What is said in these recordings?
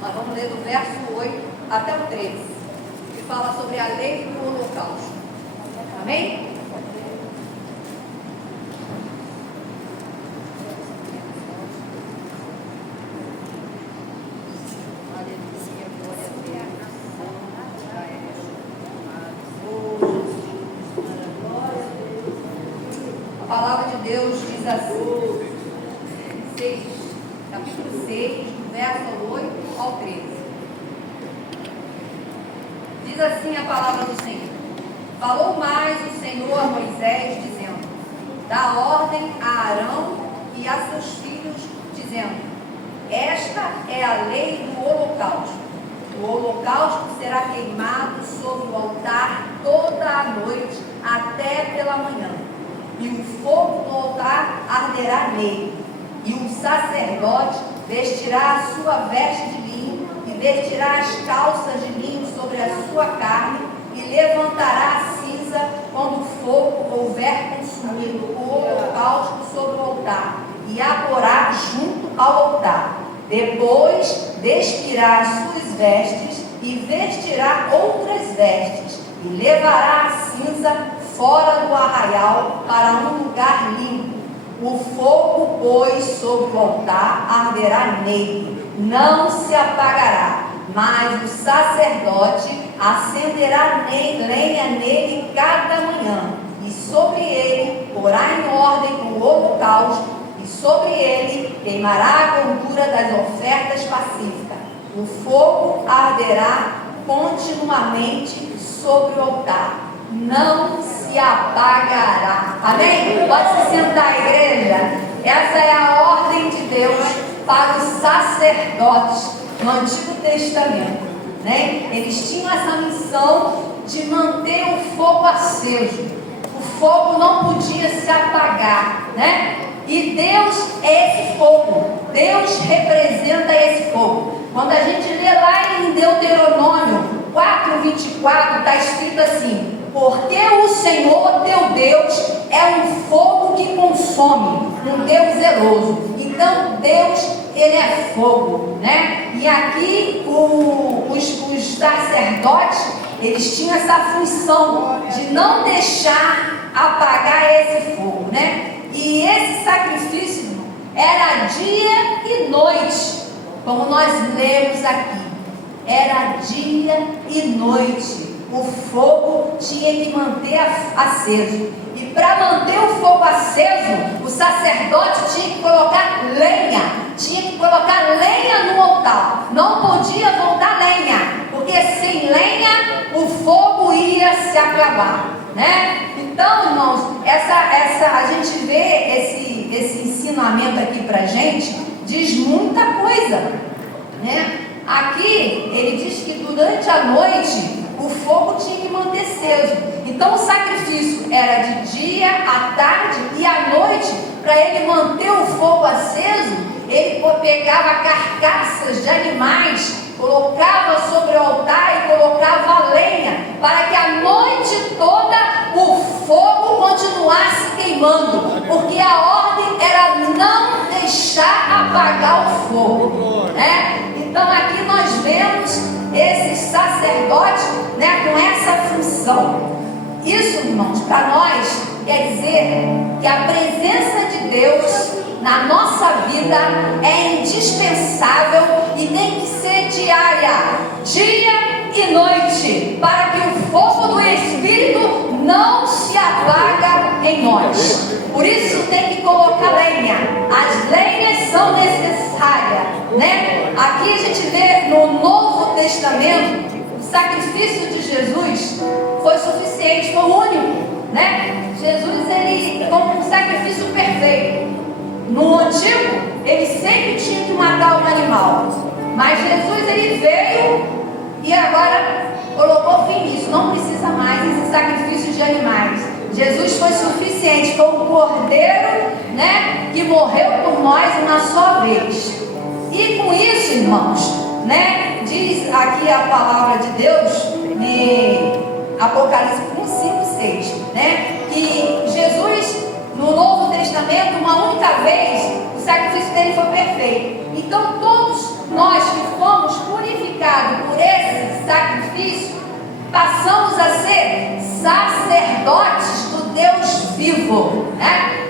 Nós vamos ler do verso 8 até o 13, que fala sobre a lei do holocausto. Amém? A palavra de Deus diz assim, capítulo 6, verso 8 ao 13. Diz assim a palavra do Senhor: Falou mais o Senhor a Moisés, dizendo: Dá ordem a Arão e a seus filhos, dizendo: Esta é a lei do holocausto. O holocausto será queimado sobre o altar toda a noite até pela manhã, e o fogo do altar arderá nele, e o sacerdote vestirá a sua veste de linho, e vestirá as calças de linho sobre a sua carne, e levantará a cinza quando o fogo houver consumido o holocausto sobre o altar, e a porá junto ao altar. Depois despirá as suas vestes, e vestirá outras vestes, e levará a cinza fora do arraial para um lugar limpo. O fogo, pois, sobre o altar arderá nele, não se apagará, mas o sacerdote acenderá lenha nele cada manhã, e sobre ele porá em ordem o holocausto, e sobre ele queimará a gordura das ofertas pacíficas. O fogo arderá continuamente sobre o altar, não se apagará. Amém? Pode se sentar, igreja. Essa é a ordem de Deus para os sacerdotes no Antigo Testamento, né? Eles tinham essa missão de manter o fogo aceso. O fogo não podia se apagar, né? E Deus é esse fogo. Deus representa esse fogo. Quando a gente lê lá em Deuteronômio 4:24, está escrito assim: Porque o Senhor teu Deus é um fogo que consome, um Deus zeloso. Então Deus, ele é fogo, né? E aqui os sacerdotes, eles tinham essa função de não deixar apagar esse fogo, né? E esse sacrifício era dia e noite, como nós lemos aqui. Era dia e noite. O fogo tinha que manter aceso. E para manter o fogo aceso, o sacerdote tinha que colocar lenha. Tinha que colocar lenha no altar. Não podia faltar lenha, porque sem lenha o fogo ia se acabar, né? Então, irmãos, a gente vê esse ensinamento aqui pra gente, diz muita coisa, né? Aqui ele diz que durante a noite o fogo tinha que manter aceso. Então o sacrifício era de dia, à tarde e à noite. Para ele manter o fogo aceso, ele pegava carcaças de animais, colocava sobre o altar e colocava lenha, para que a noite toda o fogo continuasse queimando, porque a ordem era não deixar apagar o fogo, né? Então aqui nós vemos esses sacerdotes, né, com essa função. Isso, irmãos, para nós quer dizer que a presença de Deus na nossa vida é indispensável e tem que ser diária, dia e noite, para que o fogo do Espírito não se apaga em nós. Por isso tem que colocar lenha. As lenhas são necessárias, né? Aqui a gente vê no Novo Testamento, o sacrifício de Jesus foi suficiente, foi o único, né? Jesus, ele como um sacrifício perfeito. No Antigo, ele sempre tinha que matar um animal, mas Jesus, ele veio e agora colocou fim nisso. Não precisa mais esse sacrifício de animais. Jesus foi suficiente, foi um cordeiro, né, que morreu por nós uma só vez. E com isso, irmãos, né, diz aqui a palavra de Deus em Apocalipse 1:5-6, né, que Jesus no Novo Testamento, uma única vez, o sacrifício dele foi perfeito. Então todos nós que fomos fogo, né?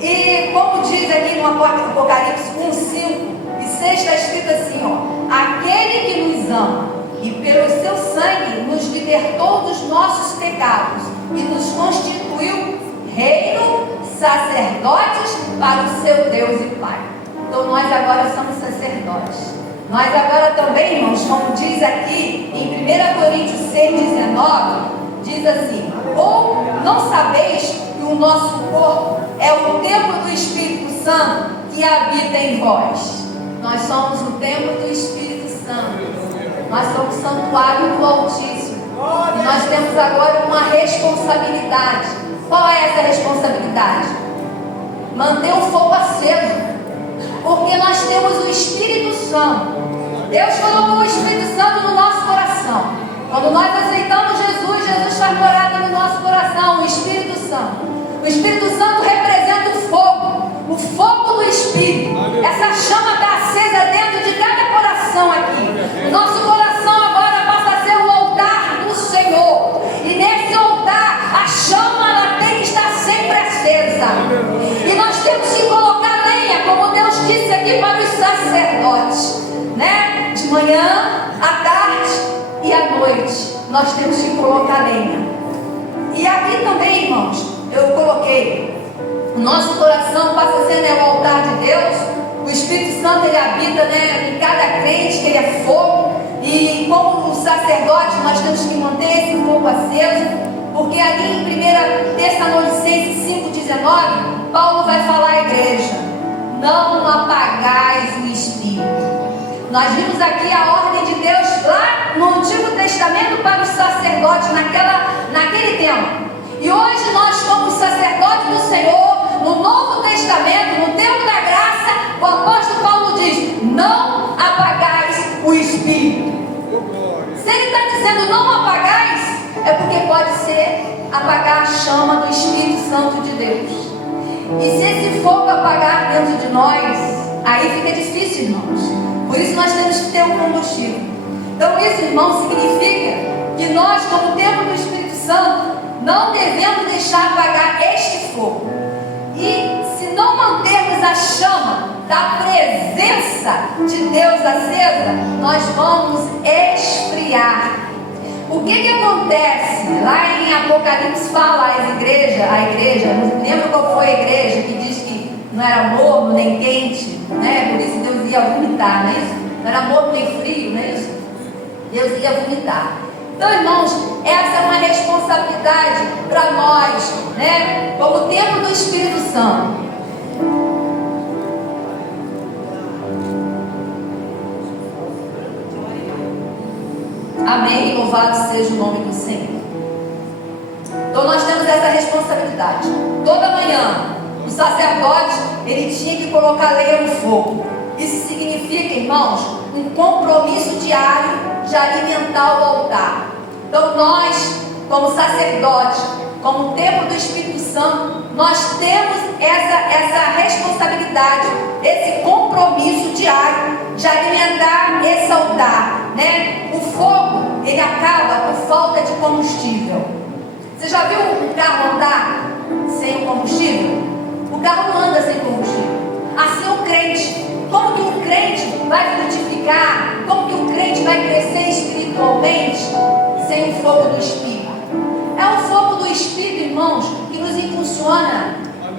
E como diz aqui no Apocalipse 1, 5 e 6, está escrito assim, ó: aquele que nos ama e pelo seu sangue nos libertou dos nossos pecados e nos constituiu reino, sacerdotes para o seu Deus e Pai. Então nós agora somos sacerdotes. Nós agora também, irmãos, como diz aqui em 1 Coríntios 6,19, diz assim: ou não sabeis que o nosso corpo é o templo do Espírito Santo que habita em vós? Nós somos o templo do Espírito Santo. Nós somos santuário do Altíssimo. E nós temos agora uma responsabilidade. Qual é essa responsabilidade? Manter o fogo aceso. Porque nós temos o Espírito Santo. Deus colocou o Espírito Santo no nosso coração. Quando nós aceitamos Jesus, Jesus faz morada no nosso coração, o Espírito Santo. O Espírito Santo representa o fogo do Espírito. Essa chama está acesa dentro de cada coração aqui. O nosso coração agora passa a ser o altar do Senhor. E nesse altar, a chama ela tem que estar sempre acesa. E nós temos que colocar lenha, como Deus disse aqui para os sacerdotes, né? De manhã, à tarde e à noite, nós temos que colocar lenha. E aqui também, irmãos, eu coloquei: o nosso coração passa a ser, né, o altar de Deus. O Espírito Santo ele habita, né, em cada crente, que ele é fogo. E como sacerdote nós temos que manter esse fogo aceso, porque ali em 1 Tessalonicenses 5,19, Paulo vai falar à igreja: não apagais o Espírito. Nós vimos aqui a ordem de Deus lá no Antigo Testamento para os sacerdotes naquele tempo. E hoje nós, como sacerdotes do Senhor, no Novo Testamento, no tempo da graça, o apóstolo Paulo diz: não apagais o Espírito. Se ele está dizendo não apagais, é porque pode ser apagar a chama do Espírito Santo de Deus. E se esse fogo apagar dentro de nós, aí fica difícil, irmãos. Por isso nós temos que ter um combustível. Então isso, irmão, significa que nós, como templo do Espírito Santo, não devemos deixar apagar este fogo. E se não mantermos a chama da presença de Deus acesa, nós vamos esfriar. O que acontece? Lá em Apocalipse fala a igreja, não lembro qual foi a igreja que diz que não era morno nem quente, né? Por isso Deus ia vomitar, não é isso? Não era morno nem frio, não é isso? Deus ia vomitar. Então, irmãos, essa é uma responsabilidade para nós, né? Como templo do Espírito Santo. Amém. Louvado seja o nome do Senhor. Então nós temos essa responsabilidade. Toda manhã, o sacerdote, ele tinha que colocar lenha no fogo. Isso significa, irmãos, um compromisso diário de alimentar o altar. Então nós, como sacerdotes, como templo do Espírito Santo, nós temos essa responsabilidade, esse compromisso diário de alimentar esse altar, né? O fogo, ele acaba por falta de combustível. Você já viu um carro andar sem combustível? O carro não anda sem combustível. Assim o crente. Como que o crente vai frutificar? Como que o crente vai crescer espiritualmente sem o fogo do Espírito? É o fogo do Espírito, irmãos, que nos impulsiona,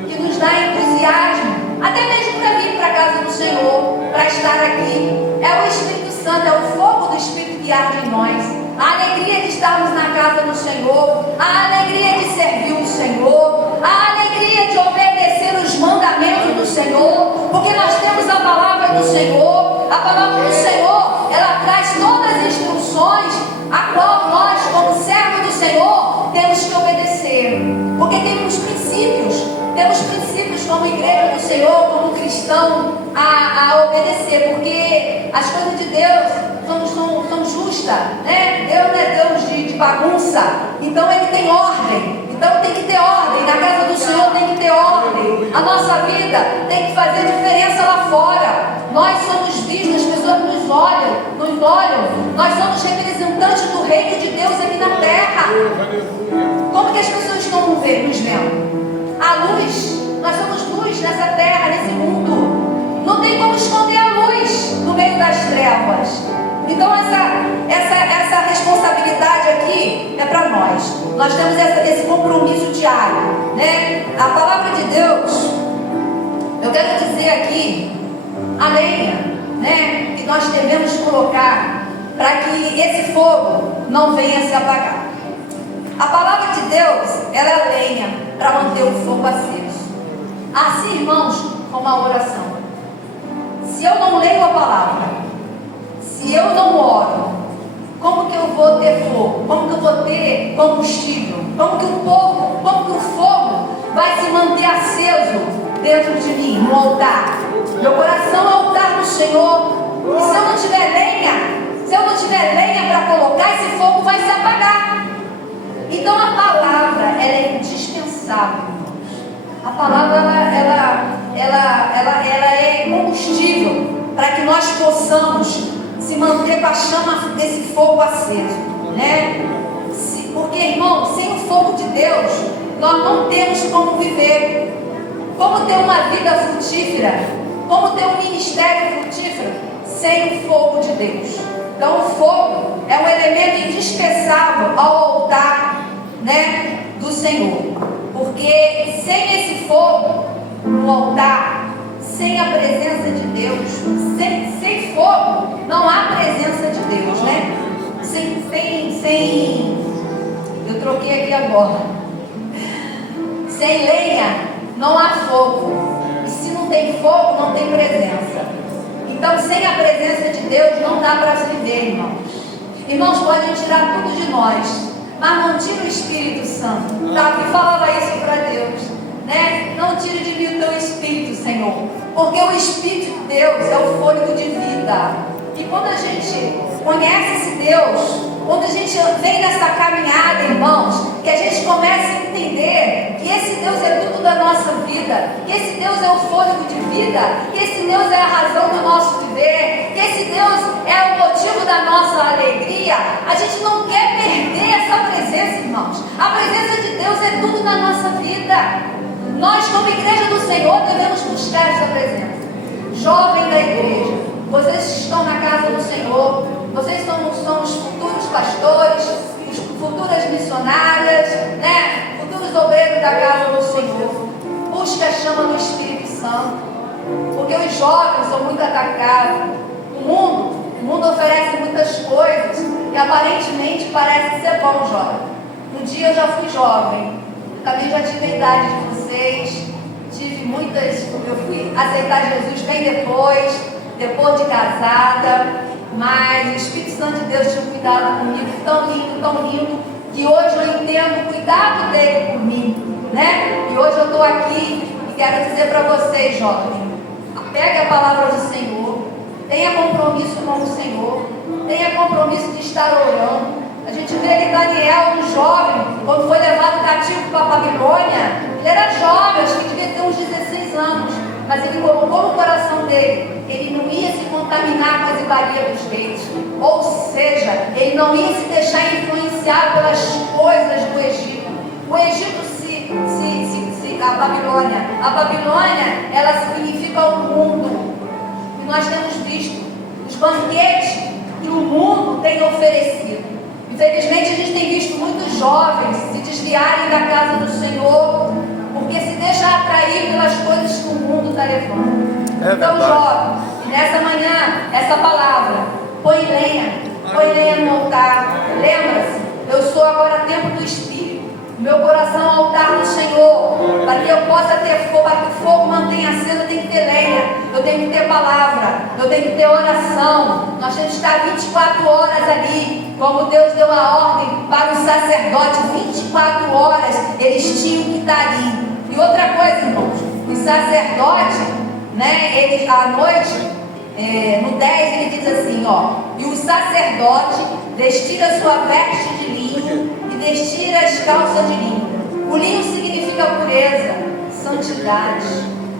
que nos dá entusiasmo, até mesmo para vir para a casa do Senhor, para estar aqui. É o Espírito Santo, é o fogo do Espírito que arde em nós. A alegria de estarmos na casa do Senhor, a alegria de servir o Senhor, a alegria de obedecer os mandamentos do Senhor, porque nós temos a palavra do Senhor. A palavra do Senhor, ela traz todas as instruções a qual nós, como servos do Senhor, temos que obedecer, porque temos princípios como igreja do Senhor, como cristão, a obedecer, porque as coisas de Deus são justas, né? Deus não é Deus de bagunça, então Ele tem ordem. Então tem que ter ordem, na casa do Senhor tem que ter ordem. A nossa vida tem que fazer diferença lá fora. Nós somos vistos, as pessoas nos olham. Nós somos representantes do reino de Deus aqui na terra. Como que as pessoas estão nos vendo? A luz, nós somos luz nessa terra, nesse mundo. Não tem como esconder a luz no meio das trevas. Então essa responsabilidade aqui é para nós. Nós temos esse compromisso diário, né? A palavra de Deus, eu quero dizer aqui, a lenha, né? Que nós devemos colocar para que esse fogo não venha se apagar. A palavra de Deus, ela é a lenha para manter o fogo aceso. Assim, irmãos, como a oração. Se eu não leio a palavra, se eu não oro, como que eu vou ter fogo? Como que eu vou ter combustível? Como que o fogo vai se manter aceso dentro de mim, no altar? Meu coração é o altar do Senhor. E se eu não tiver lenha para colocar, esse fogo vai se apagar. Então a palavra, ela é indispensável, irmãos. A palavra, ela é combustível para que nós possamos se manter com a chama desse fogo aceso, né? Porque, irmão, sem o fogo de Deus, nós não temos como viver, como ter uma vida frutífera, como ter um ministério frutífero sem o fogo de Deus. Então o fogo é um elemento indispensável ao altar, né, do Senhor. Porque sem esse fogo no altar, sem a presença de Deus, sem fogo, não há presença de Deus, né? Eu troquei aqui agora. Sem lenha, não há fogo. E se não tem fogo, não tem presença. Então, sem a presença de Deus, não dá para viver, irmãos. Irmãos, podem tirar tudo de nós, mas não tira o Espírito Santo. Davi falava isso para Deus, né? Não tire de mim o teu Espírito, Senhor. Porque o Espírito de Deus é o fôlego de vida. E quando a gente conhece esse Deus, quando a gente vem nessa caminhada, irmãos, que a gente começa a entender que esse Deus é tudo da nossa vida, que esse Deus é o fôlego de vida, que esse Deus é a razão do nosso viver, que esse Deus é o motivo da nossa alegria, a gente não quer perder essa presença, irmãos. A presença de Deus é tudo na nossa vida. Nós, como igreja do Senhor, devemos buscar essa presença. Jovem da igreja, vocês que estão na casa do Senhor, vocês são os futuros pastores, as futuras missionárias, né? Futuros obreiros da casa do Senhor. Busque a chama do Espírito Santo, porque os jovens são muito atacados. O mundo oferece muitas coisas e aparentemente parece ser bom, jovem. Um dia eu já fui jovem, também já tive a idade de vocês, eu fui aceitar Jesus bem depois de casada, mas o Espírito Santo de Deus tinha cuidado comigo, tão lindo, que hoje eu entendo o cuidado dele por mim, né? E hoje eu estou aqui e quero dizer para vocês, jovens, pegue a palavra do Senhor, tenha compromisso com o Senhor, tenha compromisso de estar orando. A gente vê ali Daniel, um jovem, quando foi levado cativo para a Babilônia, ele era jovem, acho que devia ter uns 16 anos, mas ele colocou no coração dele, ele não ia se contaminar com as iguarias dos reis, ou seja, ele não ia se deixar influenciar pelas coisas do Egito. O Egito a Babilônia, ela significa o mundo, e nós temos visto os banquetes que o mundo tem oferecido. Infelizmente a gente tem visto muitos jovens se desviarem da casa do Senhor, porque se deixam atrair pelas coisas que o mundo está levando. Então, jovem, nessa manhã, essa palavra, põe lenha no altar. Lembra-se, eu sou agora templo do Espírito. Meu coração é o altar do Senhor. Para que eu possa ter fogo, para que o fogo mantenha aceso, eu tenho que ter lenha, eu tenho que ter palavra, eu tenho que ter oração. Nós temos que estar 24 horas ali, como Deus deu a ordem para os sacerdotes. 24 horas eles tinham que estar ali. E outra coisa, irmãos, os sacerdotes, né, eles à noite, no 10 ele diz assim, e o sacerdote vestir a sua veste de linho e vestir as calças de linho. O linho significa pureza, santidade.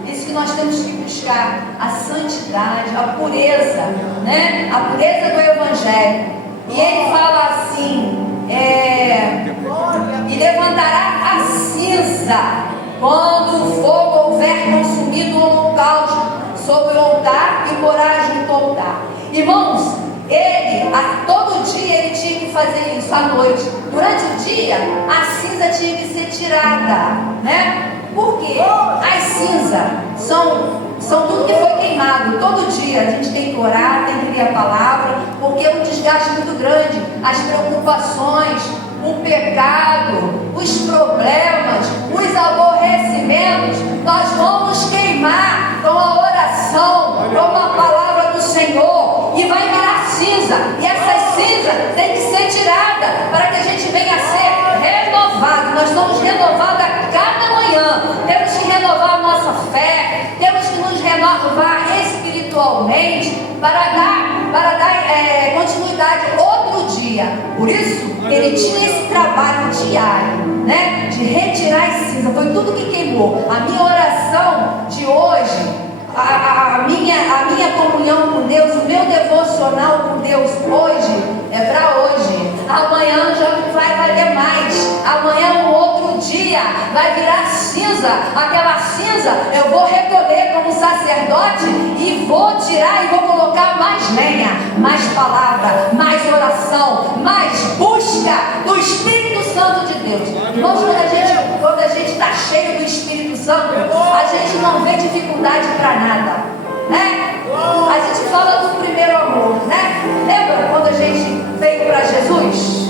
Isso que nós temos que buscar, a santidade, a pureza, né? A pureza do Evangelho. E ele fala assim, e levantará a cinza quando o fogo houver consumido o holocausto sobre o altar e morar junto ao altar. Irmãos, todo dia ele tinha que fazer isso à noite. Durante o dia, a cinza tinha que ser tirada, né? Porque as cinzas são tudo que foi queimado. Todo dia a gente tem que orar, tem que ler a palavra, porque é um desgaste muito grande. As preocupações, o pecado, os problemas, os aborrecimentos, nós vamos queimar com a oração, com a palavra do Senhor, e vai virar cinza. E essa cinza tem que ser tirada para que a gente venha a ser renovado. Nós somos renovados a cada manhã. Temos que renovar a nossa fé, temos que nos renovar espiritualmente para dar continuidade outro dia. Por isso, ele tinha esse trabalho diário, né? De retirar as cinzas. Foi tudo que queimou. A minha oração de hoje, a minha comunhão com Deus, o meu devocional com Deus hoje é para hoje. Amanhã já não vai valer mais. Amanhã é um outro dia, vai virar cinza. Aquela cinza eu vou recolher como sacerdote e vou tirar e vou colocar mais lenha, mais palavra, mais oração, mais busca do Espírito Santo de Deus. Irmãos, quando a gente está cheio do Espírito Santo, a gente não vê dificuldade para nada, né? A gente fala do primeiro amor, né? Lembra quando a gente veio para Jesus?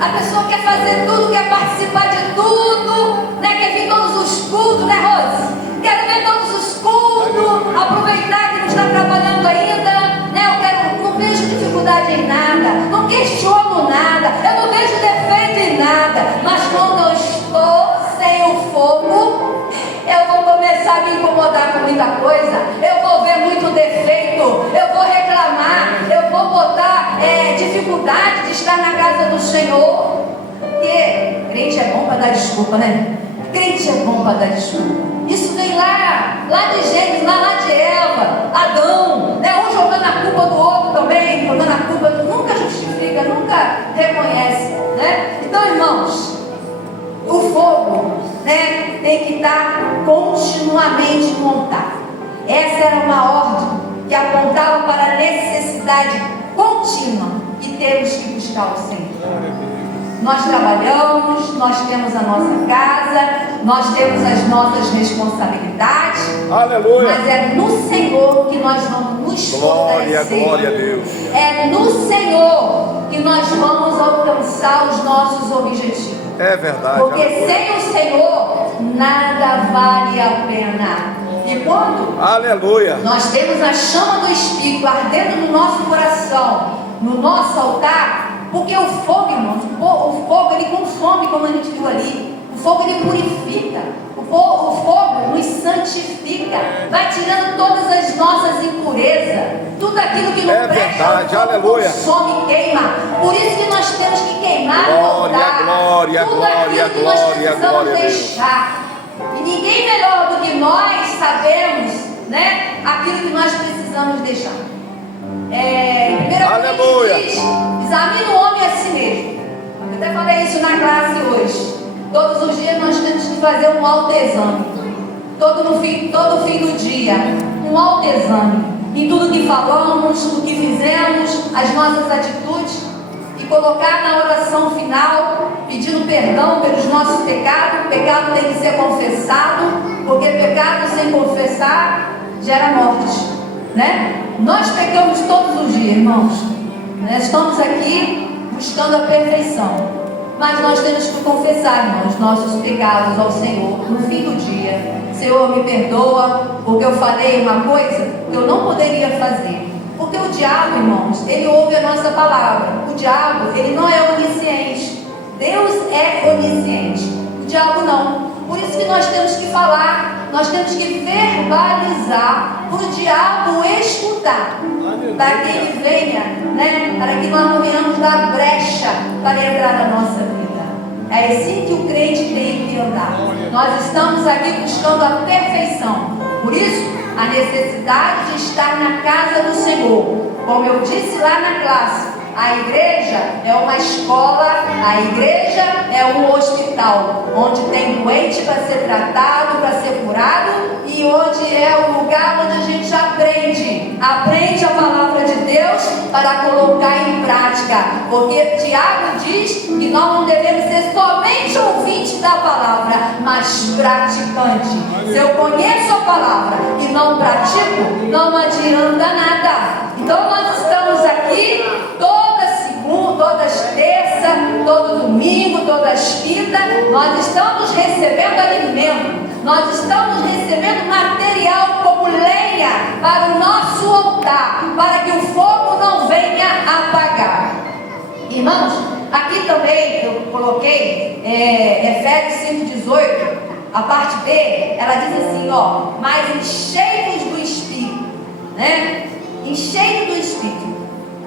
A pessoa quer fazer tudo, quer participar de tudo, né? Quer vir todos os cultos, né, Rose? Quero ver todos os cultos, aproveitar que não está trabalhando ainda, né? Não vejo dificuldade em nada, não questiono nada, eu não vejo defeito em nada, mas quando eu estou sem o fogo, eu vou começar a me incomodar com muita coisa, eu vou ver muito defeito, eu vou reclamar, eu vou botar dificuldade de estar na casa do Senhor. Porque crente é bom para dar desculpa, né? Crente é bom para dar desculpa. Isso vem lá de Gênesis, lá de Eva, Adão, né? Um jogando a culpa do outro também, jogando a culpa, nunca justifica, nunca reconhece, né? Então, irmãos, o fogo, né, tem que estar continuamente no altar. Essa era uma ordem que apontava para a necessidade contínua e temos que buscar o Senhor. Nós trabalhamos, nós temos a nossa casa, nós temos as nossas responsabilidades. Aleluia. Mas é no Senhor que nós vamos nos fortalecer. Glória a Deus. É no Senhor que nós vamos alcançar os nossos objetivos. É verdade. Porque aleluia. sem o Senhor, nada vale a pena. E quando Aleluia. nós temos a chama do Espírito ardendo no nosso coração, no nosso altar, porque o fogo, irmãos, o fogo ele consome, como a gente viu ali. O fogo ele purifica. O fogo nos santifica. Vai tirando todas as nossas impurezas. Tudo aquilo que não presta, aleluia. Consome e queima. Por isso que nós temos que queimar no Glória, altar. glória, Tudo glória, aquilo que nós glória, precisamos glória a Deus. deixar. E ninguém melhor do que nós sabemos, né, aquilo que nós precisamos deixar. Aleluia. Diz, examina o homem a si mesmo. Eu até falei isso na classe hoje. Todos os dias nós temos que fazer um autoexame. Todo fim do dia, um autoexame. Em tudo que falamos, o que fizemos, as nossas atitudes. E colocar na oração final, pedindo perdão pelos nossos pecados. O pecado tem que ser confessado, porque pecado sem confessar gera morte, né? Nós pecamos todos os dias, irmãos. Nós estamos aqui buscando a perfeição, mas nós temos que confessar, irmãos, nossos pecados ao Senhor no fim do dia. Senhor, me perdoa porque eu falei uma coisa que eu não poderia fazer. Porque o diabo, irmãos, ele ouve a nossa palavra. O diabo, ele não é onisciente. Deus é onisciente. O diabo não. Por isso que nós temos que falar, nós temos que verbalizar para o diabo escutar, para que ele venha, né, para que nós não venhamos dar brecha para entrar na nossa vida. É assim que o crente tem que andar. Nós estamos aqui buscando a perfeição. Por isso, a necessidade de estar na casa do Senhor. Como eu disse lá na classe, A igreja é uma escola, a igreja é um hospital, onde tem doente para ser tratado, para ser curado, e onde é o lugar onde a gente aprende a palavra de Deus para colocar em prática, porque Tiago diz que nós não devemos ser somente ouvintes da palavra, mas praticantes. Se eu conheço a palavra e não pratico, não adianta nada. Então nós estamos aqui toda segunda, todas terça, todo domingo, todas quinta, nós estamos recebendo alimento, nós estamos recebendo material como lenha para o nosso altar, para que o fogo não venha apagar. Irmãos, aqui também eu coloquei Efésios 5,18, a parte B, ela diz assim, mas enchei-vos do Espírito, né? Enchei-vos do Espírito.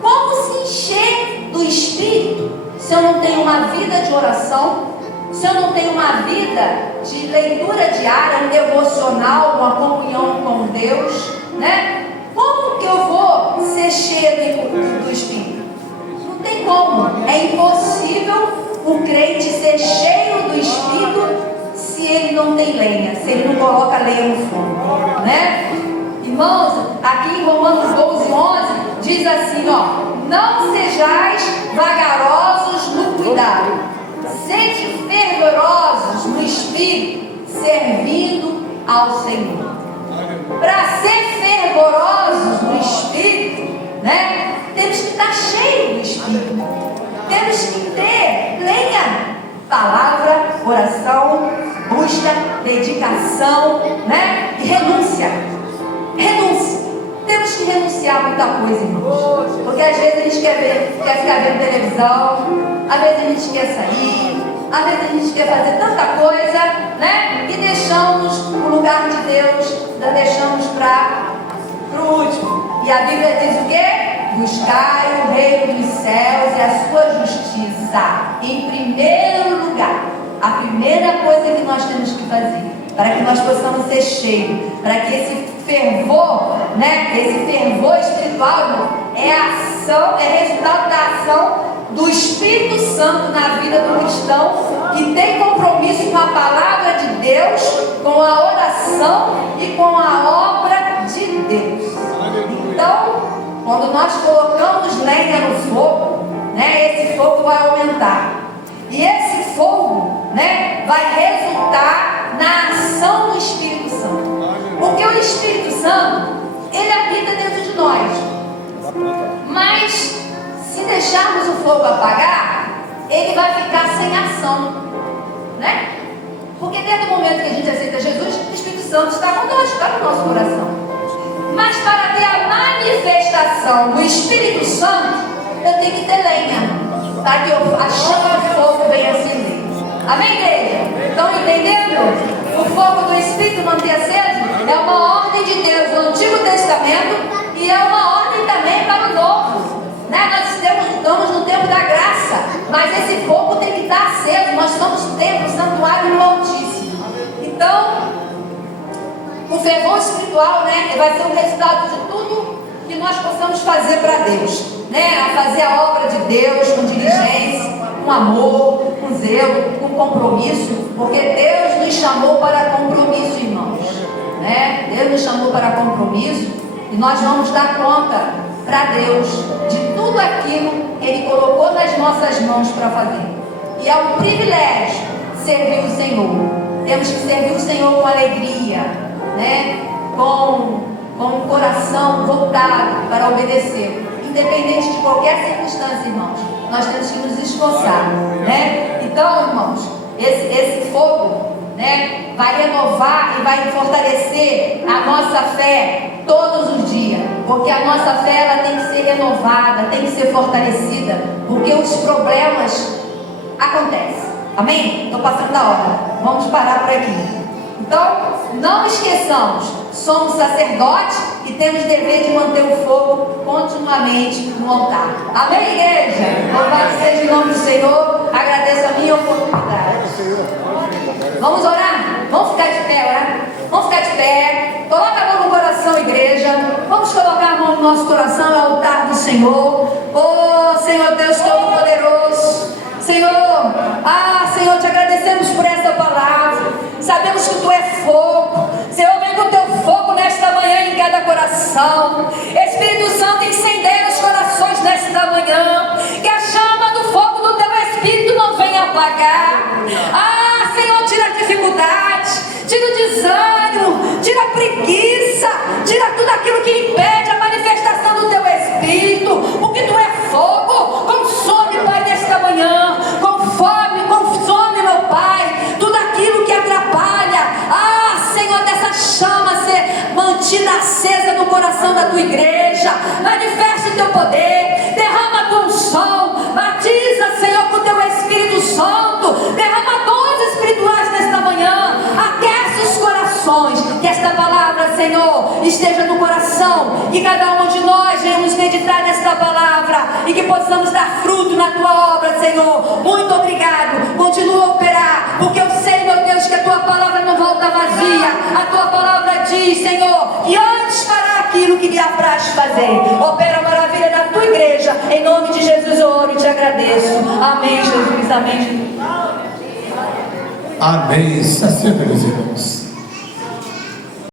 Como se encher do Espírito se eu não tenho uma vida de oração, se eu não tenho uma vida de leitura diária, um devocional, uma comunhão com Deus, né? Como que eu vou ser cheio do Espírito? Não tem como. É impossível o crente ser cheio do Espírito se ele não tem lenha, se ele não coloca lenha no fogo, né? Irmãos, aqui em Romanos 12:11 diz assim, não sejais vagarosos no cuidado, sede fervorosos no Espírito, servindo ao Senhor. Para ser fervorosos no Espírito, né, temos que estar cheios do Espírito, temos que ter lenha, palavra, oração, busca, dedicação, né, e renúncia. Temos que renunciar a muita coisa, irmãos. Porque às vezes a gente quer ficar vendo televisão, às vezes a gente quer sair, às vezes a gente quer fazer tanta coisa, né? E deixamos o lugar de Deus, deixamos para o último. E a Bíblia diz o quê? Buscai o reino dos céus e a sua justiça em primeiro lugar. A primeira coisa que nós temos que fazer, para que nós possamos ser cheios, para que esse fervor, né, esse fervor espiritual é ação, é resultado da ação do Espírito Santo na vida do cristão, que tem compromisso com a palavra de Deus, com a oração e com a obra de Deus. Então, quando nós colocamos lenha no fogo, né, esse fogo vai aumentar. E esse fogo, né, vai resultar na ação do Espírito Santo. Porque o Espírito Santo, ele habita dentro de nós. Mas, se deixarmos o fogo apagar, ele vai ficar sem ação, né? Porque desde o momento que a gente aceita Jesus, o Espírito Santo está conosco, está no nosso coração. Mas para ter a manifestação do Espírito Santo, eu tenho que ter lenha, para que a chama do fogo venha acender. Amém, igreja? Estão entendendo? O fogo do Espírito manter aceso é uma ordem de Deus no Antigo Testamento e é uma ordem também para o Novo, né? Nós estamos no tempo da graça, mas esse fogo tem que estar aceso. Nós somos templo, santuário do Altíssimo. Então, o fervor espiritual, né, vai ser o resultado de tudo que nós possamos fazer para Deus, né? A fazer a obra de Deus com diligência, com amor, com zelo, com compromisso, porque Deus nos chamou para compromisso, irmãos, né? Deus nos chamou para compromisso e nós vamos dar conta para Deus de tudo aquilo que Ele colocou nas nossas mãos para fazer. E é um privilégio servir o Senhor. Temos que servir o Senhor com alegria, né? Com o coração voltado para obedecer, independente de qualquer circunstância, irmãos. Nós temos que nos esforçar, né? Então, irmãos, esse fogo, né, vai renovar e vai fortalecer a nossa fé todos os dias, porque a nossa fé ela tem que ser renovada, tem que ser fortalecida, porque os problemas acontecem. Amém? Estou passando da hora. Vamos parar por aqui. Então, não esqueçamos, somos sacerdotes e temos dever de manter o fogo continuamente no altar. Amém, igreja? Louvado seja o nome do Senhor. Agradeço a minha oportunidade. Vamos orar? Vamos ficar de pé, orar? Vamos ficar de pé. Coloca a mão no coração, igreja. Vamos colocar a mão no nosso coração, ao altar do Senhor. Oh, Senhor Deus Todo-Poderoso. Senhor, Senhor, te agradecemos por essa palavra. Sabemos que Tu é fogo. Senhor, vem com Teu fogo nesta manhã em cada coração. Espírito Santo, incendeia os corações nesta manhã. Que a chama do fogo do Teu Espírito não venha apagar. Senhor, tira a dificuldade, tira o desânimo, tira a preguiça, tira tudo aquilo que impede a manifestação do Teu Espírito, porque Tu é fogo. Consome, Pai, nesta manhã, consome, meu Pai, tudo aquilo que atrapalha, Senhor, dessa chama ser mantida acesa no coração da Tua igreja. Manifeste o Teu poder, derrama a Tua unção, batiza, Senhor, com o Teu Espírito Santo, derrama dons espirituais nesta manhã, aquece os corações, que esta palavra, Senhor, esteja no coração, que cada um de nós venhamos meditar nesta palavra e que possamos dar fruto na Tua obra, Senhor. Muito obrigado, continua a operar, porque eu sei, meu Deus, que a Tua palavra não volta vazia. A Tua palavra diz, Senhor, que antes fará aquilo que lhe apraz fazer. Opera a maravilha na Tua igreja, em nome de Jesus eu oro e te agradeço. Amém, Jesus, amém, Jesus. Amém. Se assenta, meus irmãos.